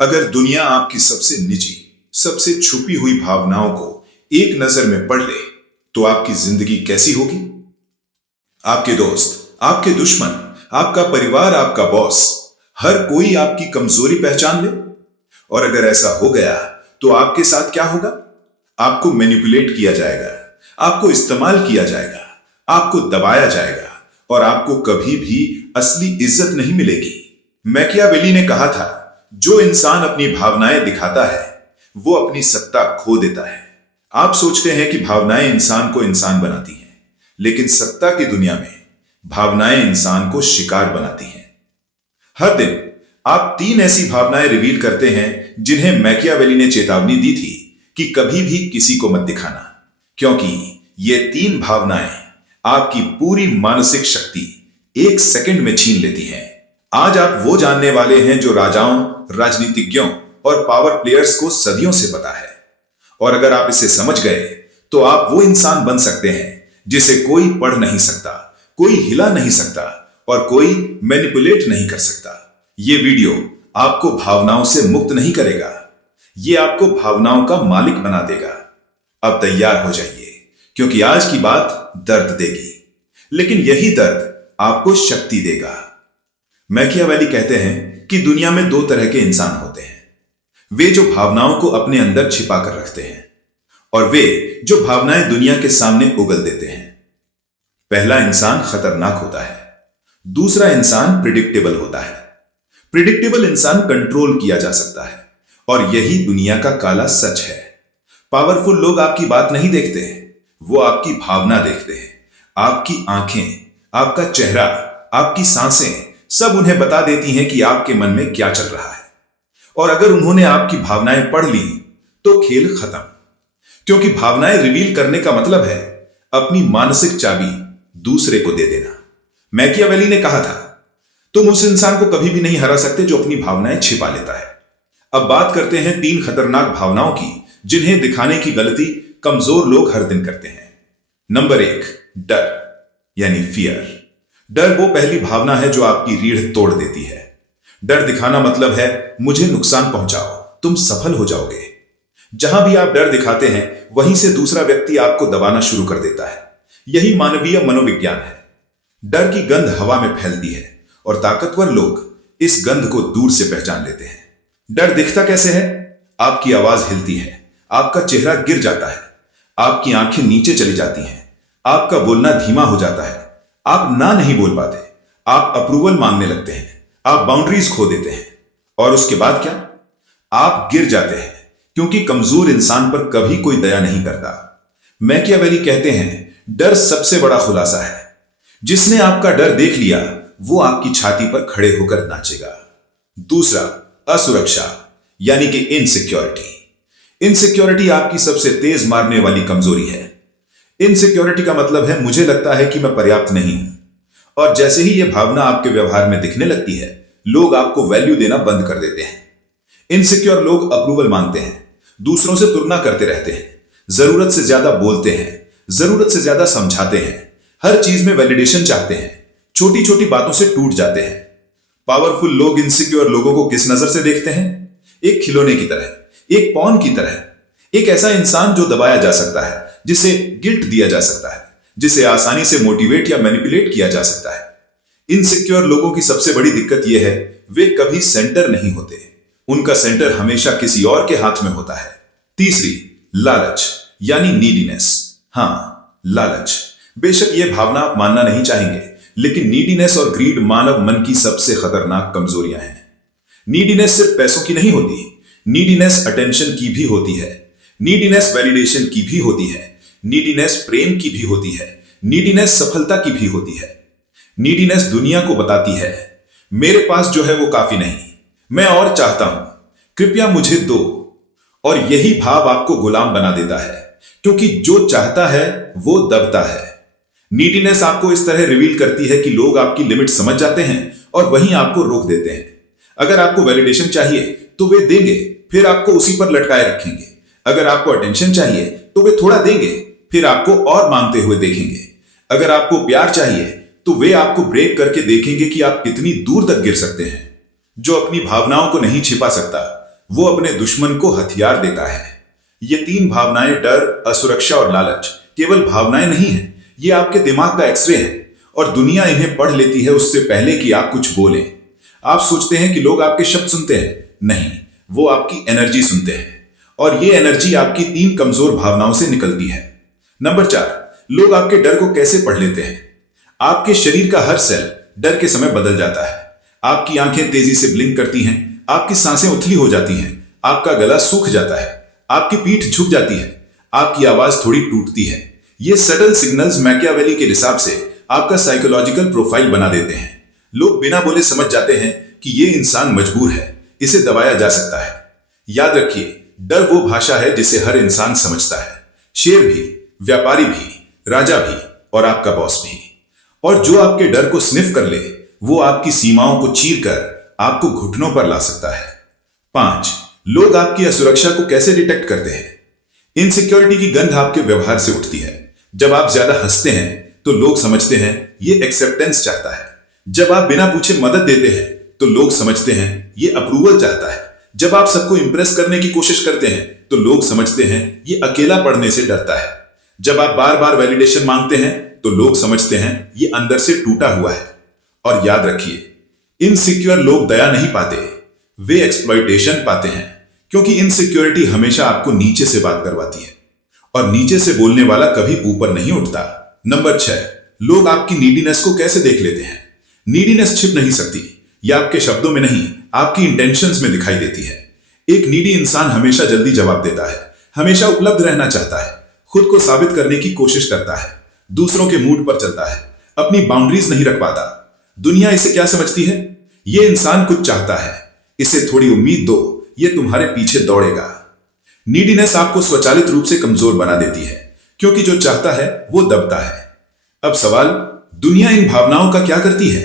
अगर दुनिया आपकी सबसे निजी, सबसे छुपी हुई भावनाओं को एक नजर में पढ़ ले, तो आपकी जिंदगी कैसी होगी? आपके दोस्त, आपके दुश्मन, आपका परिवार, आपका बॉस, हर कोई आपकी कमजोरी पहचान ले। और अगर ऐसा हो गया तो आपके साथ क्या होगा? आपको मैनिपुलेट किया जाएगा, आपको इस्तेमाल किया जाएगा, आपको दबाया जाएगा और आपको कभी भी असली इज्जत नहीं मिलेगी। मैकियावेली ने कहा था, जो इंसान अपनी भावनाएं दिखाता है वो अपनी सत्ता खो देता है। आप सोचते हैं कि भावनाएं इंसान को इंसान बनाती हैं, लेकिन सत्ता की दुनिया में भावनाएं इंसान को शिकार बनाती हैं। हर दिन आप 3 ऐसी भावनाएं रिवील करते हैं जिन्हें मैकियावेली ने चेतावनी दी थी कि कभी भी किसी को मत दिखाना, क्योंकि ये 3 भावनाएं आपकी पूरी मानसिक शक्ति 1 सेकंड में छीन लेती हैं। आज आप वो जानने वाले हैं जो राजाओं, राजनीतिज्ञों और पावर प्लेयर्स को सदियों से पता है। और अगर आप इसे समझ गए तो आप वो इंसान बन सकते हैं जिसे कोई पढ़ नहीं सकता, कोई हिला नहीं सकता और कोई मैनिपुलेट नहीं कर सकता। ये वीडियो आपको भावनाओं से मुक्त नहीं करेगा, ये आपको भावनाओं का मालिक बना देगा। अब तैयार हो जाइए, क्योंकि आज की बात दर्द देगी, लेकिन यही दर्द आपको शक्ति देगा। मैकियावेली कहते हैं कि दुनिया में 2 तरह के इंसान होते हैं, वे जो भावनाओं को अपने अंदर छिपा कर रखते हैं और वे जो भावनाएं दुनिया के सामने उगल देते हैं। पहला इंसान खतरनाक होता है, दूसरा इंसान प्रिडिक्टेबल होता है। प्रिडिक्टेबल इंसान कंट्रोल किया जा सकता है और यही दुनिया का काला सच है। पावरफुल लोग आपकी बात नहीं देखते हैं, वो आपकी भावना देखते हैं। आपकी आंखें, आपका चेहरा, आपकी सांसें सब उन्हें बता देती हैं कि आपके मन में क्या चल रहा है। और अगर उन्होंने आपकी भावनाएं पढ़ ली तो खेल खत्म, क्योंकि भावनाएं रिवील करने का मतलब है अपनी मानसिक चाबी दूसरे को दे देना। मैकियावेली ने कहा था, तुम उस इंसान को कभी भी नहीं हरा सकते जो अपनी भावनाएं छिपा लेता है। अब बात करते हैं 3 खतरनाक भावनाओं की जिन्हें दिखाने की गलती कमजोर लोग हर दिन करते हैं। नंबर 1, डर यानी फियर। डर वो पहली भावना है जो आपकी रीढ़ तोड़ देती है। डर दिखाना मतलब है मुझे नुकसान पहुंचाओ, तुम सफल हो जाओगे। जहां भी आप डर दिखाते हैं वहीं से दूसरा व्यक्ति आपको दबाना शुरू कर देता है। यही मानवीय मनोविज्ञान है। डर की गंध हवा में फैलती है और ताकतवर लोग इस गंध को दूर से पहचान लेते हैं। डर दिखता कैसे है? आपकी आवाज हिलती है, आपका चेहरा गिर जाता है, आपकी आंखें नीचे चली जाती हैं, आपका बोलना धीमा हो जाता है, आप ना नहीं बोल पाते, आप अप्रूवल मांगने लगते हैं, आप बाउंड्रीज खो देते हैं। और उसके बाद क्या? आप गिर जाते हैं, क्योंकि कमजोर इंसान पर कभी कोई दया नहीं करता। मैकियावेली कहते हैं, डर सबसे बड़ा खुलासा है। जिसने आपका डर देख लिया वो आपकी छाती पर खड़े होकर नाचेगा। दूसरा, असुरक्षा यानी कि इनसिक्योरिटी। इनसिक्योरिटी आपकी सबसे तेज मारने वाली कमजोरी है। इनसिक्योरिटी का मतलब है मुझे लगता है कि मैं पर्याप्त नहीं हूं। और जैसे ही यह भावना आपके व्यवहार में दिखने लगती है, लोग आपको वैल्यू देना बंद कर देते हैं। इनसिक्योर लोग अप्रूवल मांगते हैं, दूसरों से तुलना करते रहते हैं, जरूरत से ज्यादा बोलते हैं, जरूरत से ज्यादा समझाते हैं, हर चीज में वैलिडेशन चाहते हैं, छोटी छोटी बातों से टूट जाते हैं। पावरफुल लोग इनसिक्योर लोगों को किस नजर से देखते हैं? एक खिलौने की तरह, एक पॉन की तरह, एक ऐसा इंसान जो दबाया जा सकता है, जिसे गिल्ट दिया जा सकता है, जिसे आसानी से मोटिवेट या मैनिपुलेट किया जा सकता है। इनसिक्योर लोगों की सबसे बड़ी दिक्कत यह है, वे कभी सेंटर नहीं होते। उनका सेंटर हमेशा किसी और के हाथ में होता है। तीसरी, लालच यानी नीडीनेस। हां, लालच। बेशक यह भावना आप मानना नहीं चाहेंगे, लेकिन नीडीनेस और ग्रीड मानव मन की सबसे खतरनाक कमजोरियां हैं। नीडीनेस सिर्फ पैसों की नहीं होती, नीडीनेस अटेंशन की भी होती है, नीडीनेस वैलिडेशन की भी होती है, नीडीनेस प्रेम की भी होती है, नीडीनेस सफलता की भी होती है। नीडीनेस दुनिया को बताती है, मेरे पास जो है वो काफी नहीं, मैं और चाहता हूं, कृपया मुझे दो। और यही भाव आपको गुलाम बना देता है, क्योंकि जो चाहता है वो दबता है। नीडीनेस आपको इस तरह रिवील करती है कि लोग आपकी लिमिट समझ जाते हैं और वहीं आपको रोक देते हैं। अगर आपको वैलिडेशन चाहिए तो वे देंगे, फिर आपको उसी पर लटकाए रखेंगे। अगर आपको अटेंशन चाहिए तो वे थोड़ा देंगे, फिर आपको और मांगते हुए देखेंगे। अगर आपको प्यार चाहिए तो वे आपको ब्रेक करके देखेंगे कि आप कितनी दूर तक गिर सकते हैं। जो अपनी भावनाओं को नहीं छिपा सकता वो अपने दुश्मन को हथियार देता है। ये तीन भावनाएं, डर, असुरक्षा और लालच, केवल भावनाएं नहीं हैं, ये आपके दिमाग का एक्सरे है और दुनिया इन्हें पढ़ लेती है उससे पहले कि आप कुछ बोलें। आप सोचते हैं कि लोग आपके शब्द सुनते हैं, नहीं, वो आपकी एनर्जी सुनते हैं और ये एनर्जी आपकी तीन कमजोर भावनाओं से निकलती है। नंबर 4, लोग आपके डर को कैसे पढ़ लेते हैं। आपके शरीर का हर सेल डर के समय बदल जाता है। आपकी आंखें तेजी से ब्लिंक करती हैं, आपकी सांसें उथली हो जाती हैं, आपका गला सूख जाता है, आपकी पीठ झुक जाती है, आपकी आवाज थोड़ी टूटती है। ये सटल सिग्नल्स मैकियावेली के हिसाब से आपका साइकोलॉजिकल प्रोफाइल बना देते हैं। लोग बिना बोले समझ जाते हैं कि ये इंसान मजबूर है, इसे दबाया जा सकता है। याद रखिए, डर वो भाषा है जिसे हर इंसान समझता है, शेर भी, व्यापारी भी, राजा भी और आपका बॉस भी। और जो आपके डर को स्निफ कर ले, वो आपकी सीमाओं को चीरकर आपको घुटनों पर ला सकता है। 5, लोग आपकी असुरक्षा को कैसे डिटेक्ट करते हैं। इनसिक्योरिटी की गंध आपके व्यवहार से उठती है। जब आप ज्यादा हंसते हैं तो लोग समझते हैं ये एक्सेप्टेंस चाहता है। जब आप बिना पूछे मदद देते हैं तो लोग समझते हैं ये अप्रूवल चाहता है। जब आप सबको इंप्रेस करने की कोशिश करते हैं तो लोग समझते हैं ये अकेला पड़ने से डरता है। जब आप बार बार वैलिडेशन मांगते हैं तो लोग समझते हैं ये अंदर से टूटा हुआ है। और याद रखिए, इनसिक्योर लोग दया नहीं पाते, वे एक्सप्लॉइटेशन पाते हैं, क्योंकि इनसिक्योरिटी हमेशा आपको नीचे से बात करवाती है और नीचे से बोलने वाला कभी ऊपर नहीं उठता। नंबर 6, लोग आपकी नीडीनेस को कैसे देख लेते हैं। नीडीनेस छिप नहीं सकती, यह आपके शब्दों में नहीं, आपकी इंटेंशंस में दिखाई देती है। एक नीडी इंसान हमेशा जल्दी जवाब देता है, हमेशा उपलब्ध रहना चाहता है, खुद को साबित करने की कोशिश करता है, दूसरों के मूड पर चलता है, अपनी बाउंड्रीज नहीं रख पाता। दुनिया इसे क्या समझती है? ये इंसान कुछ चाहता है, इसे थोड़ी उम्मीद दो, ये तुम्हारे पीछे दौड़ेगा। नीडीनेस आपको स्वचालित रूप से कमजोर बना देती है, क्योंकि जो चाहता है वो दबता है। अब सवाल, दुनिया इन भावनाओं का क्या करती है?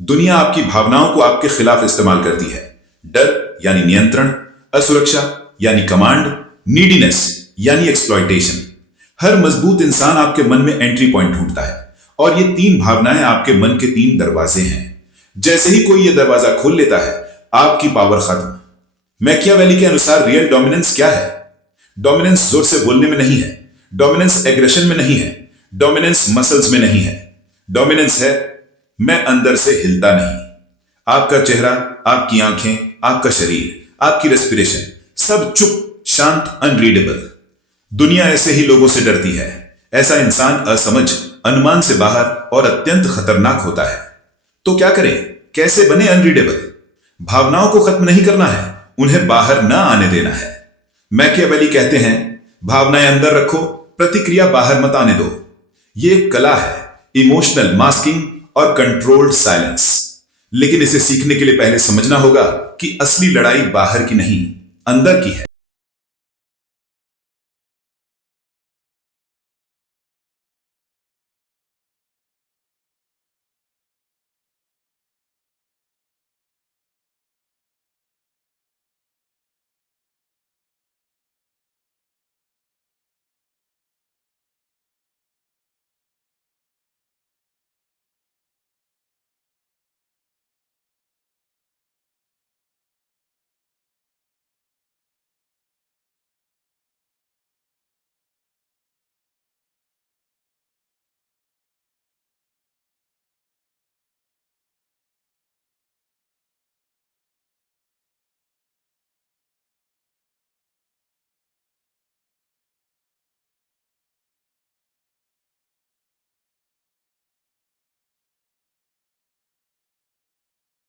दुनिया आपकी भावनाओं को आपके खिलाफ इस्तेमाल करती है। डर यानी नियंत्रण, असुरक्षा यानी कमांड, नीडीनेस यानी एक्सप्लॉइटेशन। हर मजबूत इंसान आपके मन में एंट्री पॉइंट ढूंढता है और ये तीन भावनाएं आपके मन के 3 दरवाजे हैं। जैसे ही कोई ये दरवाजा खोल लेता है, आपकी पावर खत्म। मैकियावेली के अनुसार रियल डोमिनेंस क्या है? डोमिनेंस जोर से बोलने में नहीं है, डोमिनेंस एग्रेशन में नहीं है, डोमिनेंस मसल्स में नहीं है। डोमिनेंस है मैं अंदर से हिलता नहीं। आपका चेहरा, आपकी आंखें, आपका शरीर, आपकी रेस्पिरेशन, सब चुप, शांत, अनरीडेबल। दुनिया ऐसे ही लोगों से डरती है। ऐसा इंसान असमझ, अनुमान से बाहर और अत्यंत खतरनाक होता है। तो क्या करें? कैसे बने अनरीडेबल? भावनाओं को खत्म नहीं करना है, उन्हें बाहर ना आने देना है। मैकियावेली कहते हैं, भावनाएं अंदर रखो, प्रतिक्रिया बाहर मत आने दो। ये एक कला है, इमोशनल मास्किंग और कंट्रोल्ड साइलेंस। लेकिन इसे सीखने के लिए पहले समझना होगा कि असली लड़ाई बाहर की नहीं, अंदर की है।